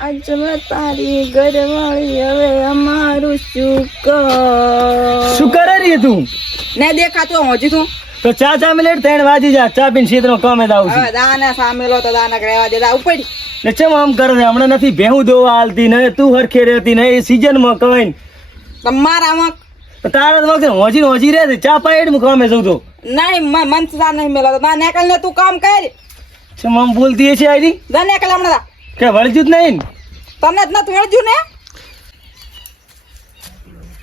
આજ મેં તારી ઘરવાળી હવે અમારું શું કરે રહી તું ને દેખાતું હજી તું તો ચા મિનિટ 3 વાગી જા ચા પીને સીધો કામે જ આવું હવે દાના સામેલો તો દાના રહેવા દેતા ઉપર ને ચમ આમ કરે છે હમણાં નથી ભેહું દોવા હાલતી ને તું હરખે રહેતી ને એ સીઝન માં કવાય તમારામાં તારા વખતે હોજી રહે ચા પાઈ હું કામે જઉં તો નહીં મન સા નહીં મેલો ના નેકલ ને તું કામ કર ચમ આમ બોલતી છે આરી દા નેકલ હમણાં કે વળજ્યું જ નહીં તને જ નથી વળજ્યું ને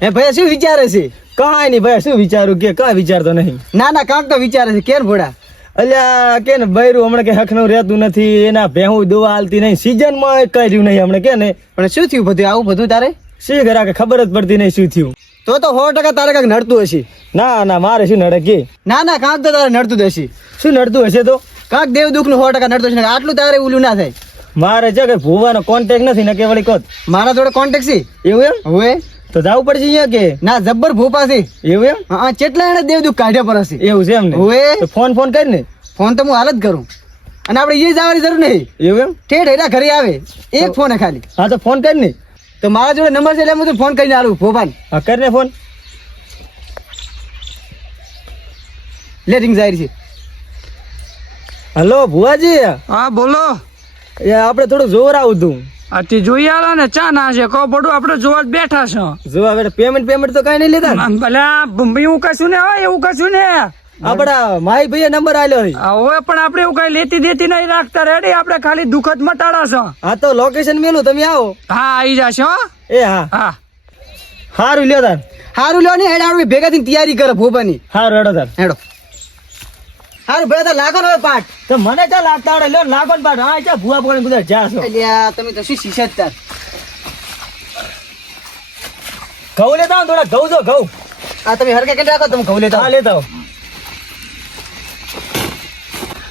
એ ભાઈ શું વિચારે છે કાંઈ નહીં ભાઈ શું વિચારું કે કાંઈ વિચારતો નહીં ના કાંક તો વિચારે છે કેમ ભોળા અલ્યા કે ને બૈરું હમણાં કે હકનું રહેતું નથી એના ભેહું દોવા હાલતી નહીં સીઝનમાં કઈ રહ્યું નહીં હમણાં કે ને પણ શું થયું બધું આવું બધું તારે શું કરા કે ખબર જ પડતી નહીં શું થયું તો 100% તારે કાંઈક નડતું હશે ના મારે શું નડે કે ના કાંક તો તારે નડતું જ હશે શું નડતું હશે તો કાંક દેવ દુઃખ નું 100% નડતું હશે આટલું તારે ઓલું ના થાય મારે છે કે ભૂવાનો કોન્ટેક્ટ નથી ને કે વળી કોત મારા જોડે કોન્ટેક્ટ છે એવું એમ હવે તો જવું પડશે અહીંયા કે ના જબ્બર ભોપા છે એવું એમ હા કેટલા એને દેવ દુઃખ કાઢ્યા પર હશે એવું છે એમ ને હવે ફોન કરી ને ફોન તો હું હાલ જ કરું અને આપણે એ જવાની જરૂર નહીં એવું એમ ઠેઠ હેરા ઘરે આવે એક ફોન ખાલી હા તો ફોન કરી ને તો મારા જોડે નંબર છે એટલે હું ફોન કરીને આવું ભોપાને હા કરીને ફોન લે રિંગ જાય છે હલો ભુવાજી હા બોલો આપણે થોડું જોર આવું તું આથી જોઈ આલો ને ચા ના છે કહો પડું આપણે જોવા જ બેઠા છો જોવા બેઠા પેમેન્ટ તો કઈ નહીં લીધા ભલા એવું કશું ને હોય એવું કશું ને આપડા માઈ ભાઈ નંબર આલ્યો હવે પણ આપણે એવું કઈ લેતી દેતી નહીં રાખતા રેડી આપણે ખાલી દુઃખ જ મટાડા છો હા તો લોકેશન મેલું તમે આવો હા આવી જશો એ હા હારું લ્યો તાર હારું લ્યો ને હેડા ભેગા થઈને તૈયારી કરે ભોપાની હારું હેડો તાર હેડો હારું ભાઈ તો લાગો ને પાઠ તો મને ચા લાગતા આવડે લ્યો લાગો ને પાઠ હા ચા ભૂવા પડે બધા જાશો અલ્યા તમે તો શું શીશા તાર ઘઉં લેતા આવો થોડા ઘઉં જો ઘઉં આ તમે હરકે કેમ રાખો તમે ઘઉં લેતા હા લેતા આવો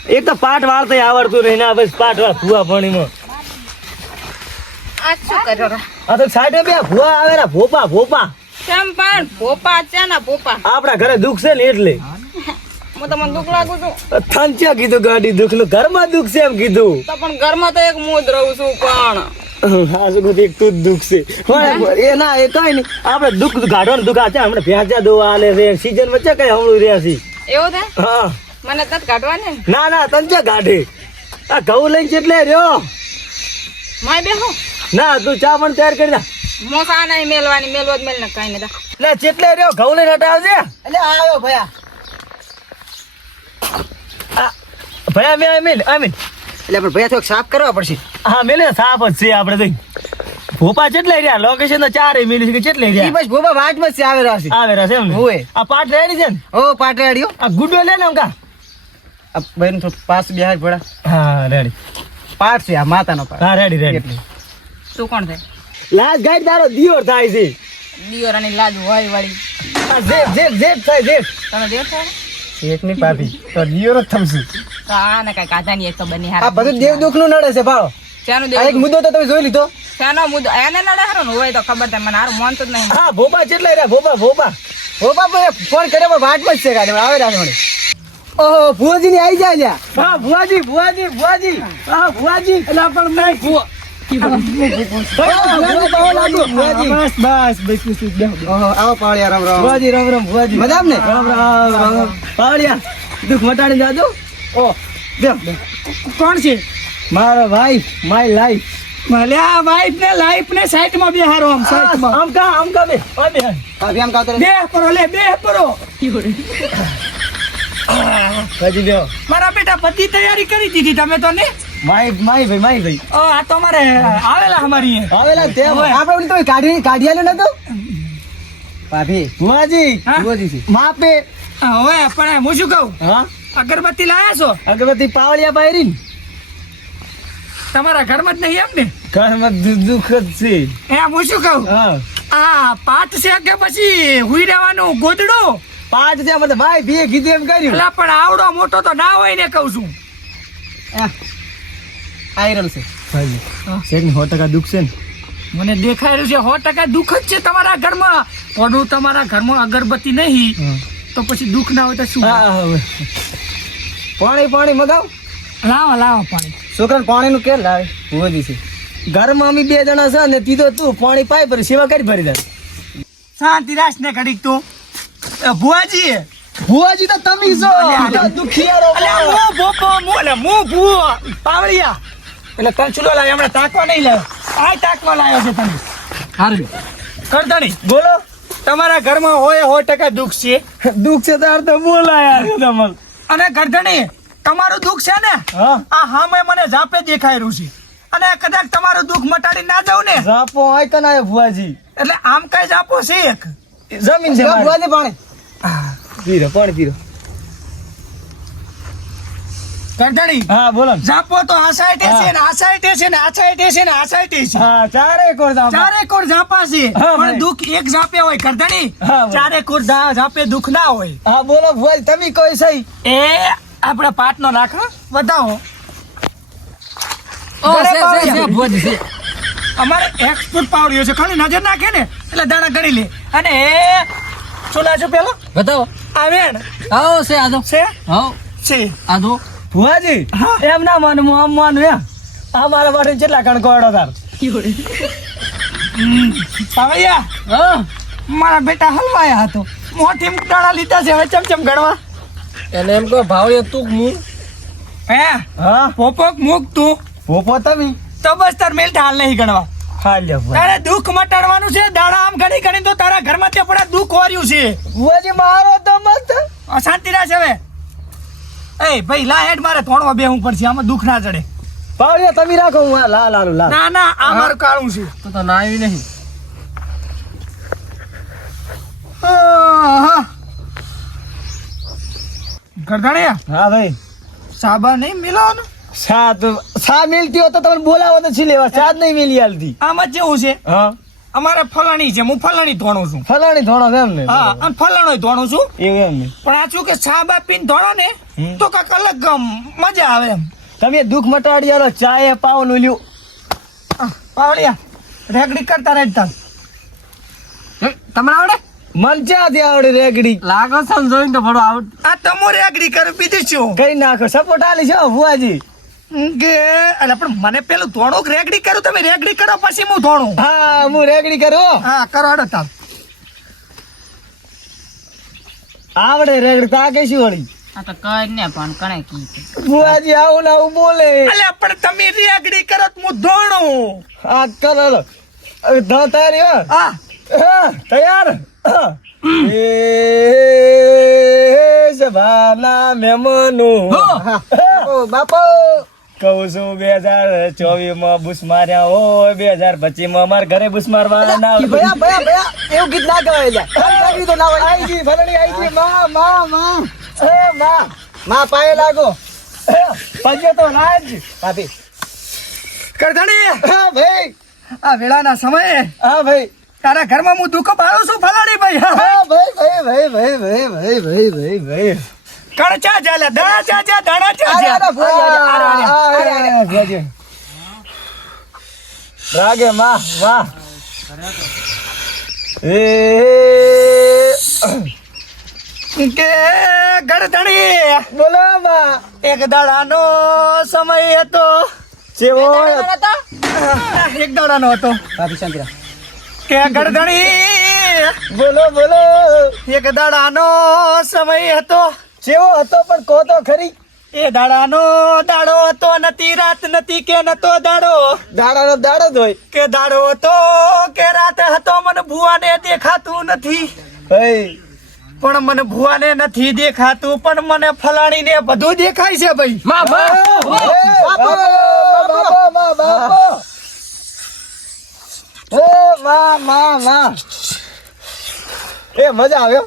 એક તો પાઠ વાળતા આવડતું નહીં ના બસ પાઠ વાળ ભૂવા પાણીમાં આ શું કર્યો રે આ તો સાઈડે બે ભૂવા આવે ને ભોપા કેમ પણ ભોપા છે ને ભોપા આપડા ઘરે દુઃખ છે ને એટલે હું તમને દુઃખ લાગુ છું થંચ્યા કીધું ગાડી દુઃખ નું ઘરમાં દુઃખ છે એમ કીધું તો પણ ઘરમાં તો એક હું જ રહું છું પણ હા શું એક તું જ દુઃખ છે એ ના એ કઈ નહીં આપડે દુઃખ કાઢવાનું દુઃખ આ છે હમણાં ભેંચા દોવા આલે છે સીઝન વચ્ચે કઈ હમણું રહ્યા છે એવું છે હા મને તત કાઢવા ને ના તંચા ગાઢે આ ઘઉં લઈને કેટલે રહ્યો માય બેહો ના તું ચા પણ તૈયાર કરી દે મોસા નહીં મેલવાની મેલવો જ મેલ ને કઈ નહીં લે ચેટલે રહ્યો ઘઉં લઈને હટાવજે એટલે આવ્યો ભયા ભયા મેલ એટલે પણ ભયા થોડુંક સાફ કરવા પડશે હા મેલે સાફ જ છે આપડે તો ભોપા ચેટલે રહ્યા લોકેશન તો ચારે મિલી છે ચેટલે ઈ રહ્યા બસ ભોપા વાટ બસ આવે રાશે આવે રહે એમ ને ઓય આ પાટ રેડી છે ને ઓ પાટે આડ્યો આ ગુડો લે ને અંકા આ બહેન તો પાસ બિહાર પડા હા રેડી પાટ છે આ માતાનો પાટ હા રેડી એટલે તું કોણ છે લાજ ગાઈડ તારો દિયોર થાય છે દિયોરાની લાજ હોય વાળી આ જેઠ થાય જેઠ તમે દેવ છો એક ની પાપી તો દિયોર જ થમશું તો આ ને કઈ કાઢા ની એક ખબર નહીં આ બધું દેવ દુઃખ નું નડે છે ભાવ શાનું આ એક દેવ મુદ્દો તો તમે જોઈ લીધો શાનો મુદ્દો એને નડે હારું હોય તો ખબર થાય મને હારું મોન તો જ નહીં હા ભોપા ચેટલે રહ્યા ભોપા ભોપા ફોન કર્યો પણ વાટ બસ છે ગાડી આવે રાશે મને ઓહો ભુવાજી ની આવી જાય લ્યા હા ભુવાજી હા ભુવાજી એટલે પણ નહીં ભુવા આવો પાળિયા રામ રામ ભુવાજી રામ રામ ભુવાજી મજામ ને રામ પાવડિયા દુઃખ મટાડી જાજો ઓ કોણ છે મારો ભાઈ માય લાઈફ ભલ્યા વાઈફ ને લાઈફ ને સાઈડ માં બેહારો આમ સાઈડ માં આમ કા બે ઓય બે ભાભી આમ કાતરે બે પરો ભાજી બેહો મારા બેટા પતિ તૈયારી કરી દીધી તમે તો ને માય ભાઈ આ તો મારે આવેલા અમારી આવેલા તે આપણે ઓલી તો કાઢી આલ્યો નતો ભાભી ભુવાજી હા? ભુવાજી છે માપે હવે પણ હું શું કહું હા અગરબત્તી લાયા છો અગરબત્તી પાવડિયા પાયરી તમારા ઘરમાં જ નહીં એમ ને ઘરમાં દુઃખ જ છે હું શું કહું હા આ પાઠ છે કે પછી હુઈ રહેવાનું ગોદડો પાંચ છે મને ભાઈ બે કીધું એમ કર્યું એટલે પણ આવડો મોટો તો ના હોય ને કહું છું આયરલ છે ભાઈ શેઠ 100% દુઃખ છે ને મને દેખાઈ રહ્યું છે 100% દુઃખ જ છે તમારા ઘરમાં પણ તમારા ઘરમાં અગરબત્તી નહીં તો પછી દુઃખ ના હોય તો શું પાણી મગાવ લાવો પાણી છોકરાને પાણીનું કેમ લાવે ભુવાજી છે ઘરમાં અમે 2 જણા છે ને તીધો તું પાણી પાઈ પર સેવા કરી ભરી દે. શાંતિ રાખ ને ઘડીક તું ભુવાજી ભુવાજી તો તમે છો દુખિયારો. અલ્યા હું ભોપો હું ભૂવો પાવળિયા એટલે તને ચૂલો લાવ્યો હમણાં તાકવા નહીં લાવ્યો આ તાકવા લાવ્યો છે તને હારું કરધણી બોલો. તમારા ઘરમાં હોય 100% દુઃખ છે દુઃખ છે તાર તો બોલાયા તમને. અને કરધણી તમારું દુઃખ છે ને હા આ હામે મને ઝાપે દેખાઈ રહ્યું છે અને કદાચ તમારું દુઃખ મટાડી ના જાવ ને જાપો આય કન આયો ભુવાજી. એટલે આમ કઈ ઝાપો છે એક જમીન છે મારી. ભુવાજી પાણી પીરો પાણી પીરો. કરધણી હા બોલો ને. ઝાપો તો આ સાઈડે છે ને આ સાઈડે છે ને આ સાઈડે છે ને આ સાઈડે છે હા ચારે કોર જાપો. ચારે કોર ઝાપા છે હા, પણ ભાઈ. દુઃખ એક ઝાપે હોય કરધણી હા, ભાઈ. ચારે કોર ઝાપે દુઃખ ના હોય હા બોલો ભુવાજી તમે કોઈ સહી. એ આપણા પાટનો રાખો બતાવો અમારે એક્સપોર્ટ પાવડીઓ છે ખાલી નજર નાખે ને એટલે દાણા ગણી લે અને એ ચોલા છો પેલો બતાવો આવેણ આવો છે આદો છે આવો છે આદો ભુવાજી હા. એમ ના માનું હું આમ માનું એમ. આ મારા માટે કેટલા કણકોડો તાર. પાવડિયા હા મારા બેટા હલવાયા હતો મોટી દાણા લીધા છે હવે ચમચમ ગણવા એને એમ કહો ભાવ તું હું હે હા પોપોક મૂક તું પોપો તમે. તો બસ તાર મેલ હાલ નહીં ગણવા હા લ્યો ભુવાજી. તારે દુઃખ મટાડવાનું છે દાડા આમ ગણી ગણી તો તારા ઘરમાં તે પડા દુઃખ વાર્યું છે ભુવાજી મારો તો મત. શાંતિ રાખ હવે એ ભાઈ લા હેડ મારે થોડવા બેહવું પડશે આમાં દુઃખ ના ચડે પાવડિયા તમે રાખો હું આ લાલ આલુ લાલ. ના ના આ મારું કાળું છે તો ના આવી નહીં ગરધણિયા હા ભાઈ. સાબા નહીં મિલવાનું સા મિલતી હો તો તમે બોલાવો તો છી લેવા. ચા જ નહીં મિલી હાલતી. આમાં કેવું છે હા અમારે ફલાણી છે હું ફલાણી ધોણું છું ફલાણી ધોણો છે એમ ને. હા અને ફલાણો ધોણું છું એવું એમ ને. પણ આ શું કે સાબા પીને ધોણો ને તો કાંક અલગ મજા આવે એમ તમે દુઃખ મટાડી આલો ચા એ પાવ નું લ્યું. પાવડિયા રેગડી કરતા રહેતા તમને આવડે મન ચાથી આવડે રેગડી. લાગો સમજોઈને તો ભણો આવડ આ તમો રેગડી કરું બીજું શું કઈ નાખો સપોર્ટ આલી છે ભુવાજી. કે અલે પણ મને પેલું ધોણું રેગડી કરું તમે રેગડી કરો પછી હું ધોણું હા હું રેગડી કરું. હા કરો હડો તાલ આવડે રેગડી તા કઈ શું વળી. આ તો કઈ ને પણ કણે કી ભુવાજી આવું ને આવું બોલે. અલે પણ તમે રેગડી કરો તો હું ધોણું આ કરો તારી હો. હા હા, તૈયાર એ સભાના મહેમાનો. બાપો કહું છું 2024 માં બુસ માર્યા હોય 2025 માં અમારા ઘરે બુસ મારવાના ના હોય. ભયા ભયા ભયા એવું ગીત ના કહેવાય લ્યા તો ના હોય આઈ જી ફલણી આઈ જી માં માં માં એ માં માં પાયે લાગો પગે તો રાજ. ભાભી કરધણી હા ભાઈ. આ વેળાના સમયે હા ભાઈ. તારા ઘરમાં હું દુઃખ પાડું છું ફલાણી ભાઈ હા ભાઈ ભાઈ ભાઈ ભાઈ ભાઈ ભાઈ ભાઈ ભાઈ ભાઈ. કણચા ચાલે દાણા ચા ચા દાણા ચા ચા રાગે માં માં એ કે ગણધણી બોલો માં. એક દાડાનો સમય હતો ચેવો એક દાડાનો હતો ભાભી શાંતિ રાખ કે ગણધણી બોલો બોલો. એક દાડાનો સમય હતો ચેવો હતો પણ કહો તો ખરી. એ દાડાનો દાડો હતો નથી રાત નથી કે નતો દાડો દાડાનો દાડો જ હોય. કે દાડો હતો કે રાત હતો મને ભુવાને દેખાતું નથી ભાઈ પણ મને ભુવાને નથી દેખાતું પણ મને ફલાણીને બધું દેખાય છે ભાઈ બાપો બાપો. એ માં માં માં. એ મજા આવ્યો.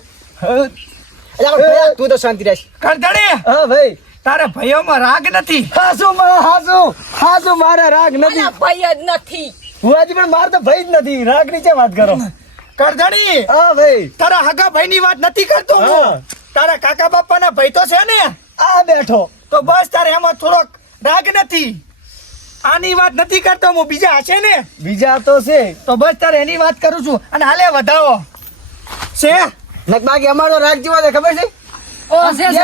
તું તો શાંતિ રાખ ગણધણી હા ભાઈ. તારા ભાઈઓમાં રાગ નથી હાસુ મારા રાગ નથી. ભાઈ જ નથી ભુવાજી પણ માર તો ભાઈ જ નથી. રાગ ની છે વાત કરો. ગણધણી હા ભાઈ. તારા હગા ભાઈ ની વાત નથી કરતો હું હા. તારા કાકા બાપા ના ભાઈ તો છે ને આ બેઠો. તો બસ તારે એમાં થોડોક રાગ નથી આની વાત નથી કરતો હું બીજા હશે ને બીજા તો છે. તો બસ તારે એની વાત કરું છું અને હાલે વધાવો છે બાકી અમારો રાગ જેવા છે ખબર છે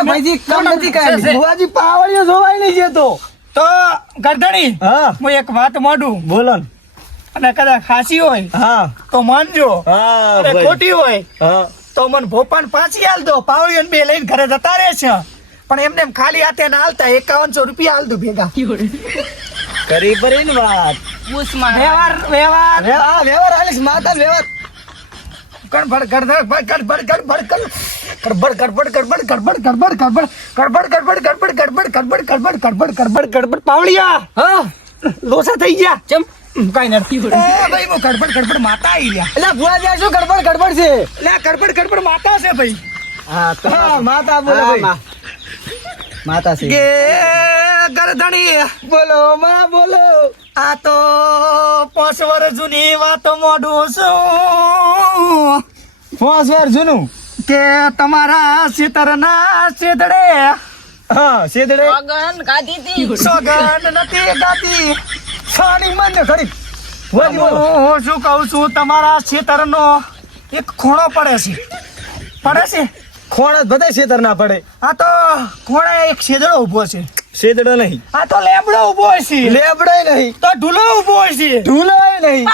ભાઈજી કામ નથી કાંઈ ભુવાજી પાવડીઓ જોવાય નહીં જતો. તો ગરદણી હા હું એક વાત મોઢું બોલો ને. અને કદાચ ખાસી હોય હા તો માનજો હા અને ભાઈ. ખોટી હોય હા તો મને ભોપાન પાછી હાલ દો. પાવળીઓને બે લઈને ઘરે જતા રહે છે પણ એમને એમ ખાલી હાથે ના હાલતા 5100 રૂપિયા હાલ દો ભેગા. કરી પડી ને વાત. વ્યવહાર વ્યવહાર હાલીશ માતા વ્યવહાર. ગડબડ ગડબડ ગડબડ ગડબડ ગડબડ ગડબડ ગડબડ ગડબડ ગડબડ ગડબડ ગડબડ ગડબડ ગડબડ ગડબડ ગડબડ ગડબડ ગડબડ પાવળિયા હા લોસા થઈ ગયા. ચમ કઈ નથી એ ભાઈ હું ગડબડ ગડબડ માતા આવી ગયા. એટલે ભુવાજી શું ગડબડ ગડબડ છે? એટલે આ ગડબડ ગડબડ માતા છે ભાઈ. હા તો માતા બોલો ભાઈ. માતા છે કે ગરદણી બોલો માં બોલો. આ તો 5 વર્ષ જૂની વાતો મોઢું છું 5 વર્ષ જૂનું. કે તમારા સિતરના સિતડે હા શેદડે સોગન નથી ગાતી. છાણી મને ખરી. ભુવાજી બોલો. હું શું કહું છું તમારા સિતરનો એક ખૂણો પડે છે ખોણ જ બધા શેતર ના પડે. આ તો ખૂણે એક છેદડો ઉભો છે. શેદડો નહીં, આ તો લેબડો ઉભો છે. લેબડો નહીં, તો ઢૂલો ઉભો છે. ઢૂલો નહીં.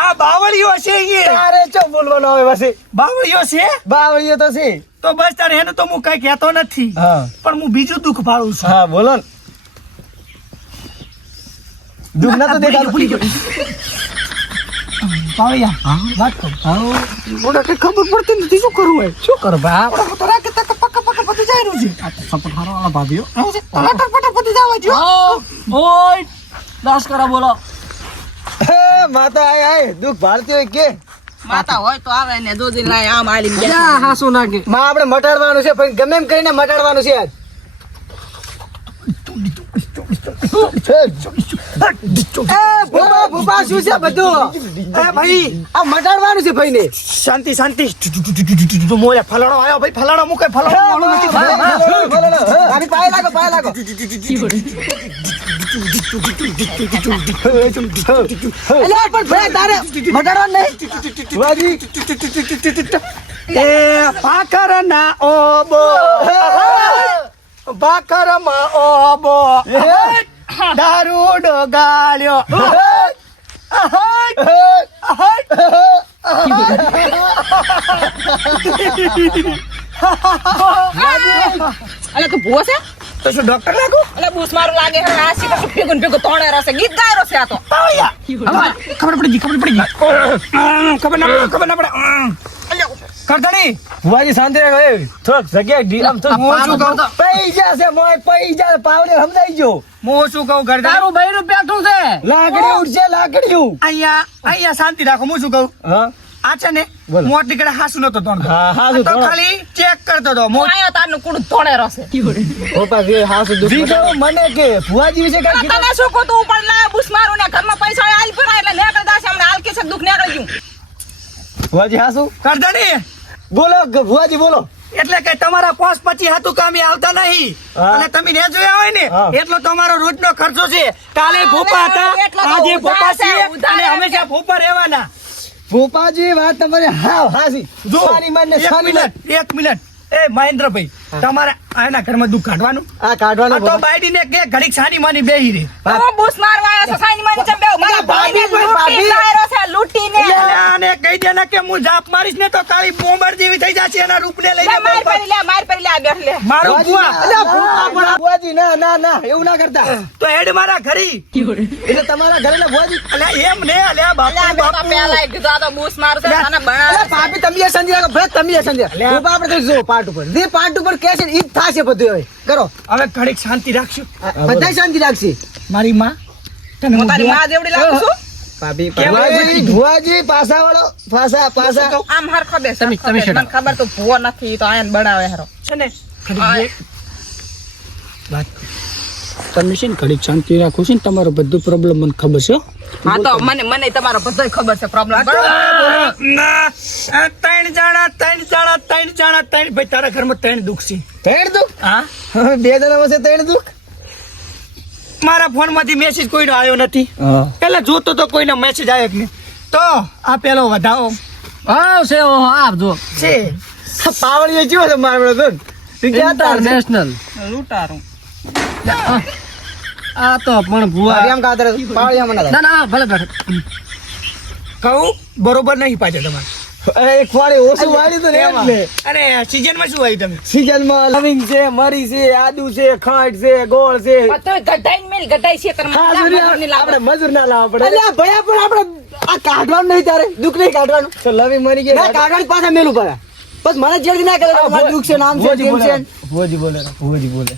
આ બાવળીઓ છે એ તારે ચો બોલવાનો આવે પાસે. બાવળીઓ છે બાવળીઓ તો છે. તો બસ તારે એનું તો હું કઈ કહેતો નથી હા પણ હું બીજું દુઃખ પાડું છું. હા બોલો ને. દુઃખ ના તો દેખાતું. ભૂલી ગયો. પાવળિયા વાત કહું મને કઈ ખબર પડતી નથી શું કરવું હોય. શું કરું ભાઈ તો રાખે તક પક પક પતી જાય નું છે. આ તો સપોર્ટ હારો વાળા ભાભીઓ ટમાટર પટ પતી જવા જો. ઓય 10 કરા બોલો. માતા આય આય દુઃખ ભારતી હોય કે માતા હોય તો આવે ને દોજીને લાય આમ આલીને બેઠા. હાસુ નાખે માં આપણે મટાડવાનું છે પણ ગમે એમ કરીને મટાડવાનું છે આજ. ભૂપા ભૂપા શું છે બધું? એ ભાઈ આ મટાડવાનું છે ભાઈને. શાંતિ શાંતિ મોયા ફલાણો આવ્યો ભાઈ ફલાણો મૂકે ફલાણો આની પાય લાગો પાય લાગો. અલ્યા પણ ભાઈ તારે મટાડવાનું નહીં. ભુવાજી એ પાકર ના ઓબો પાકર માં ઓબો દારૂ ડોગાળ્યો અલે તું ભૂવો છે? તો શું ડોક્ટર લાગુ અલે બૂસ મારું લાગે હે આ સીધા તો ભેગું ને ભેગું તોણે રસે ગીત ગાયરો છે આ તો. ખબર પડી ગઈ ખબર ના પડે કરતણી ભુવાજી શાંતિ રાખો. એ થોડોક જગ્યા આમ થોડુંક હું શું કહું? પૈસા છે મોય પૈસા પાવડે સમજાઈ ગયો. હું શું કહું કરતણી તારું બૈરું બેઠું છે. લાકડી ઉડશે લાકડી. અહીંયા શાંતિ રાખો હું શું કહું હા આ છે ને બોલો. હું આટલી કડે હાસુ નતો તોડતો હા, હાસુ તો તોડો. ખાલી ચેક કરતો હતો હું આયો તારનું કુડું તોણે રસે. પપ્પા જે હાસુ દીધો મને કે ભુવાજી વિશે કઈ કીધું? તને શું કહું તું ઉપર લાય બૂસ મારું ને ઘરમાં પૈસા આલ પર એટલે નેકળ દાશે હમણાં હાલ કે છે દુખ નેકળ ગયું. ભુવાજી હાસુ કરતણી બોલો ભુવાજી બોલો. એટલે કે તમારા 5-25 હાથું કામે આવતા નહીં હા. અને તમે ને જોયા હોય ને હા. એટલો તમારો રોજનો ખર્ચો છે. કાલે હા, ભોપા હતા એટલો તો આજે ભોપા ઉધાર છે, છીએ ઉધાર અને એમ હંમેશા કે. ભોપા રહેવાના. ભોપાજી વાત તમારી હાવ હાસી. જો સાની માનને એક સાની માન. મિનિટ એ મહેન્દ્રભાઈ તમારે આના ઘરમાં દુઃખ કાઢવાનું આ કાઢવાનો આ તો બાયડીને કે ઘડીક સાની માની બેહી રે હું બૂસ મારવા આવ્યો છે સાઈન માની ચંબે મારા ભાઈને ભાભી. લૂંટી લાયરો છે લૂંટીને. એટલે આને કહી દે ને કે હું જાપ મારીશ ને તો તારી બોમ્બર જેવી થઈ જશે એના રૂપને લે લઈને માર પડી લે માર પડી લે આ બેઠ લે. મારું ભુવાજી, બુઆ અલ્યા ભુવા પણ ભુવાજી ના ના ના એવું ના કરતા. તો હેડ મારા ઘરી એટલે તમારા ઘરે ના ભુવાજી. અલ્યા એમ ને અલ્યા લે બાપુ આ તો બાપુ પેલા કીધું આ તો બૂસ મારું છે તને અલ્યા ભણાવે. ભાભી તમે એ સમજી રાખો ભાઈ તમે એ સમજી રાખો. ભોપા આપણે તો જો પાર્ટ ઉપર જે પાર્ટ ઉપર કે છે ને ઈ જ થાશે બધું. હવે કરો હવે ઘડીક શાંતિ રાખશું બધા શાંતિ રાખશે. મારી માં તને હું હું તારી દુઆ- માં જેવડી લાગુ છું. ભાભી કેમ? ભુવાજી ભુવાજી પાસા વાળો પાસા પાસા. આમ હરખો બેસ મને ખબર તો ભૂવો નથી તો આયન બનાવે હારો. છે ને હા. તમે છે ને ઘડીક શાંતિ રાખો છો ને તમારો બધું પ્રોબ્લેમ મને ખબર છે હો. હા તો મને તમારો બધોય ખબર છે પ્રોબ્લેમ ના આ ત્રણ જાણા ભાઈ તારા ઘરમાં ત્રણ દુઃખ છે ત્રણ દુઃખ. હા બે જણા વચ્ચે ત્રણ દુઃખ. મારા ફોન માંથી મેસેજ કોઈનો આવ્યો નથી એટલે જોતો તો કોઈનો મેસેજ આવ્યો કે નહીં તો આ પેલો વધાવો આવશે ઓહો આપજો છે પાવડીઓ જેવો છે મારો તો. તું ક્યાં તાર છે? ઇન્ટરનેશનલ લૂંટારું. આ તો પણ ભુવા એમ કાતર પાળિયા મને ના ના ભલે ભલે કહું બરોબર નહીં પાછળ તમારે અરે એક વાળી ઓછું વાળી તો ને એમાં. એટલે અને સીઝનમાં શું આવી તમે સીઝનમાં લવિંગ છે, મરી છે, આદુ છે, ખાંડ છે, ગોળ છે. તો ગઢાઈ મેલ ગઢાઈ છે તર હા, આપણે મજૂર ના લાવવા પડે. અલ્યા ભયા પણ આપણે આ કાઢવાનું નહીં તારે દુઃખ નહીં કાઢવાનું તો લવિંગ મરી ના ગયા. કાઢવાની પાછા મેલું પડે બસ મને જેડી ના કરે મારું દુઃખ છે નામ છે ભુવાજી કેમ છે ભુવાજી બોલે ભુવાજી બોલે.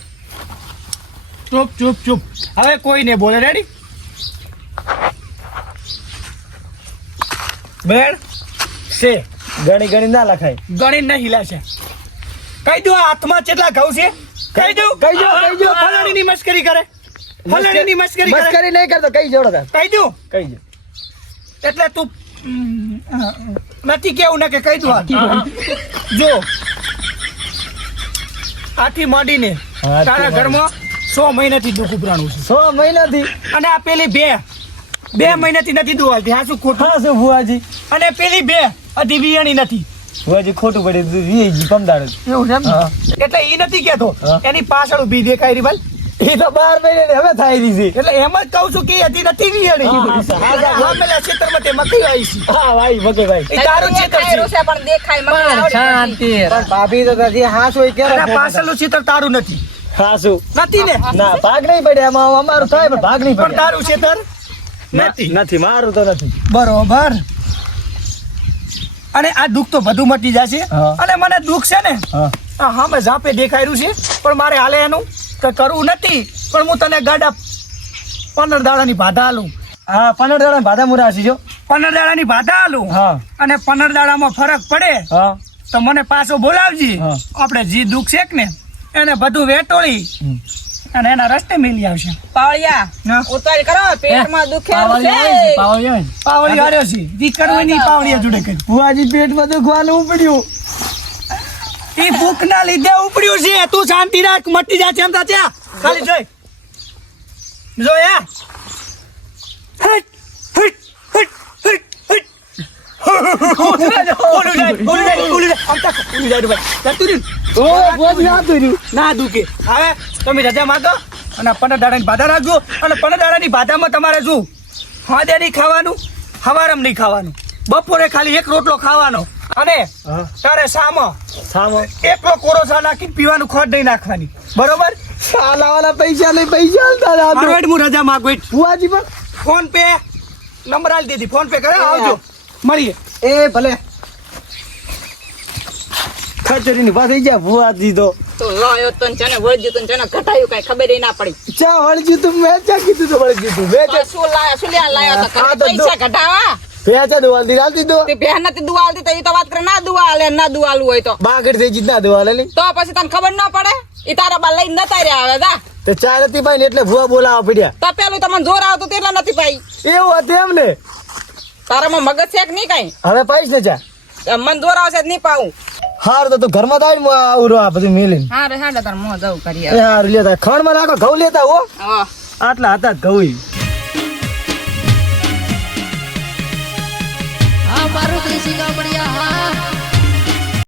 ચૂપ ચૂપ ચૂપ હવે કોઈ નહીં બોલે રેડી બેન છે ગણી ગણી ના લખાય. ગણી નહીં લાશે કહી દો હાથમાં કેટલા ઘઉં છે કહી દો કહી દો, કહી દો. ફલાણીની મસ્કરી કરે ફલાણીની મસ્કરી કરે મસ્કરી નહીં કરતો કઈ જોડો તાર કહી દો કઈ જો. એટલે તું નથી કેવું ને કે કહી દો જો આથી માંડીને હા, તારા ઘરમાં 100 મહિનાથી દુઃખ ઉભરાણું છે 6 મહિનાથી. અને આ પેલી બે મહિનાથી નથી દુવાલતી હા શું ખોટું હા શું ભુવાજી અને પેલી હજી વિયાણી નથી ભુવાજી ખોટું પડ્યું વીજી કમદાર. એવું છે એમ ને? હા. એટલે ઈ નથી કેતો હા. એની પાછળ ઊભી દેખાય રહી ભાઈ એ તો 12 મહિને હવે થાય રહી છે. એટલે એમ જ કહું છું કે હજી નથી વિયાણી હા પેલા ખેતરમાં તે મકઈ આવી છે હા ભાઈ મકે ભાઈ. એ તારું ખેતર છે છે પણ દેખાય મને આવડે નથી. પણ ભાભી તો નથી હા સોય કે અને પાછળનું ખેતર તારું નથી હા શું નથી ને ના ભાગ નહીં પડે એમાં અમારું થાય પણ ભાગ નહીં પણ પડે. તારું ખેતર નથી નથી મારું તો નથી. બરોબર અને આ દુઃખ તો બધું મટી જશે હા. અને મને દુઃખ છે ને હા આ હામે ઝાપે દેખાયું છે પણ મારે હાલે એનું કે કરવું નથી પણ હું તને ગાડા 15 દાડાની ભાધા આલું હા 15 દાડા ભાદા મુરાશી જો. 15 દાડાની ભાધા આલું હા અને 15 દાડામાં ફરક પડે હા તો મને પાછો બોલાવજી હા. આપણે જે દુઃખ છે ને એને બધું વેટોળી અને એના રસ્તે મિલી આવશે પાવળિયા ના. ઉતાર કરો પેટમાં દુખે છે પાવળી હાર્યો છે દી કરવાની પાવળીયા જોડે કરી ભુવાજી પેટમાં દુખવાનું પડ્યું. એ ભૂખ ના લીધે ઉપડ્યું છે તું શાંતિ રાખ મટી જા એમ ત્યાં ખાલી જોઈ જોયા હટ હટ હટ હટ હટ ઓલું જાય આમ તક ઓલું જાય ભાઈ જતું રહ્યું. ઓ ભુવાજી આ કર્યું. ના દુખે હવે તમે રજા માંગો અને 15 દાડાની ભાધા રાખજો અને 15 દાડાની ભાધામાં તમારે શું હાદે નહીં ખાવાનું હવારમ નહીં ખાવાનું બપોરે ખાલી એક રોટલો ખાવાનો અને હા. તારે સામો સામો એકલો કોરોસા નાખીને પીવાનું ખોટ નહીં નાખવાની બરોબર સાલાવાલા પૈસા લઈ પૈસા આલતા હતા. મારો હું રજા માંગુ ભુવાજી પણ ફોન પે નંબર આલી દીધી ફોન પે કરે આવજો મળીએ એ ભલે ખચરીની વાત થઈ ગયા ભુવાજી તો. તો લાયો તન છે ને વળજ્યું તન છે ને ઘટાયું કઈ ખબર ય ના પડી ચા વળજી તું મેં ચા કીધું તો વળજી તું મેં ચા શું લાયો શું લ્યા લાયો તો આ ખરી તો પૈસા ઘટાવા પેચા દોવાલ દી આલતી દો. તે બેન નથી દુઆ આલતી તો ઈ તો વાત કરે ના દુઆ આલે ના દુઆ આલવું હોય તો બાગડ થઈ જીતના દોવાલ ની તો પછી તને ખબર ન પડે ઈ તારા બા લઈને નતા રહ્યા હવે જા તો ચા નથી પાઈ ને એટલે ભુવા બોલાવા પડ્યા. તો પેલું તમને જોર આવતું તેટલા નથી પાઈ એવું હતું એમ ને. તારામાં મગજ છે કે નહીં કઈ હવે પાઈશ ને ચા. મન જોર આવશે જ નહીં પાવું હાર તો તું ઘરમાં થાય ને આવું રહો આ બધું મેલીને. હા રે હા તાર મોં જવું કરી એ હાર લેતા ખણમાં નાખો ઘઉં લેતા હો. હવે આટલા હતા જ ઘઉં. આ મારું દેશી ગામડિયા હા